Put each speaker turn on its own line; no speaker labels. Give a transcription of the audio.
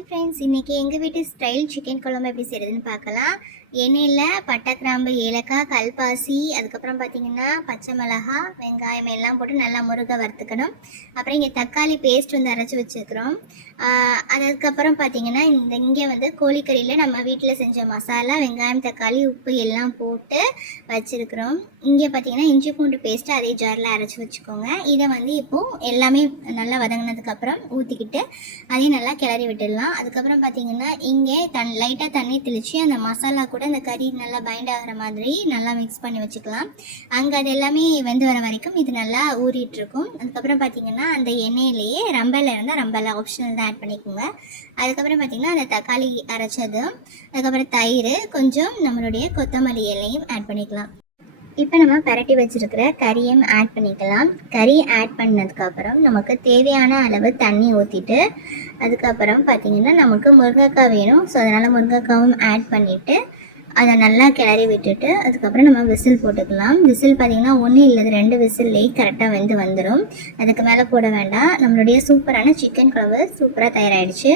Hi friends இன்றைக்கி எங்கள் வீட்டு ஸ்டைல் சிக்கன் குழம்பு எப்படி செய்கிறதுன்னு பார்க்கலாம். எண்ணெயில் பட்டை கிராம்பு ஏலக்காய் கல்பாசி அதுக்கப்புறம் பார்த்தீங்கன்னா பச்சை மிளகா வெங்காயம் எல்லாம் போட்டு நல்லா முருகை வறுத்துக்கணும். அப்புறம் இங்கே தக்காளி பேஸ்ட் வந்து அரைச்சி வச்சுருக்கிறோம். அதுக்கப்புறம் பார்த்தீங்கன்னா இந்த இங்கே வந்து கோழிக்கறியில் நம்ம வீட்டில் செஞ்ச மசாலா வெங்காயம் தக்காளி உப்பு எல்லாம் போட்டு வச்சுருக்கிறோம். இங்கே பார்த்தீங்கன்னா இஞ்சி பூண்டு பேஸ்ட்டு அதே ஜாரில் அரைச்சி வச்சுக்கோங்க. இதை வந்து இப்போது எல்லாமே நல்லா வதங்கினதுக்கப்புறம் ஊற்றிக்கிட்டு அதையும் நல்லா கிளறி விட்டுடலாம். அதுக்கப்புறம் பார்த்தீங்கன்னா இங்கே தன் லைட்டாக தண்ணி தெளித்து அந்த மசாலா கூட அந்த கறி நல்லா பைண்ட் ஆகிற மாதிரி நல்லா மிக்ஸ் பண்ணி வச்சுக்கலாம். அங்கே அது எல்லாமே வெந்து வர வரைக்கும் இது நல்லா ஊறிட்டு இருக்கும் அதுக்கப்புறம் பார்த்தீங்கன்னா அந்த எண்ணெயிலேயே ரம்பையில் இருந்தால் ரம்பையில் ஆப்ஷனல் தான் ஆட் பண்ணிக்கோங்க. அதுக்கப்புறம் பார்த்தீங்கன்னா அந்த தக்காளி அரைச்சது அதுக்கப்புறம் தயிர் கொஞ்சம் நம்மளுடைய கொத்தமல்லி இலையும் ஆட் பண்ணிக்கலாம். இப்போ நம்ம பரட்டி வச்சுருக்கிற கறியும் ஆட் பண்ணிக்கலாம். கறி ஆட் பண்ணதுக்கப்புறம் நமக்கு தேவையான அளவு தண்ணி ஊற்றிட்டு அதுக்கப்புறம் பார்த்தீங்கன்னா நமக்கு முருங்கைக்காய் வேணும். ஸோ அதனால் முருங்கைக்காவும் ஆட் பண்ணிவிட்டு அதை நல்லா கிளறி விட்டுட்டு அதுக்கப்புறம் நம்ம விசில் போட்டுக்கலாம். விசில் பார்த்தீங்கன்னா ஒன்று இல்லை ரெண்டு விசில்லே கரெக்டாக வெந்து வந்துடும் அதுக்கு மேலே போட வேண்டாம். நம்மளுடைய சூப்பரான சிக்கன் குழம்பு சூப்பராக தயாராகிடுச்சு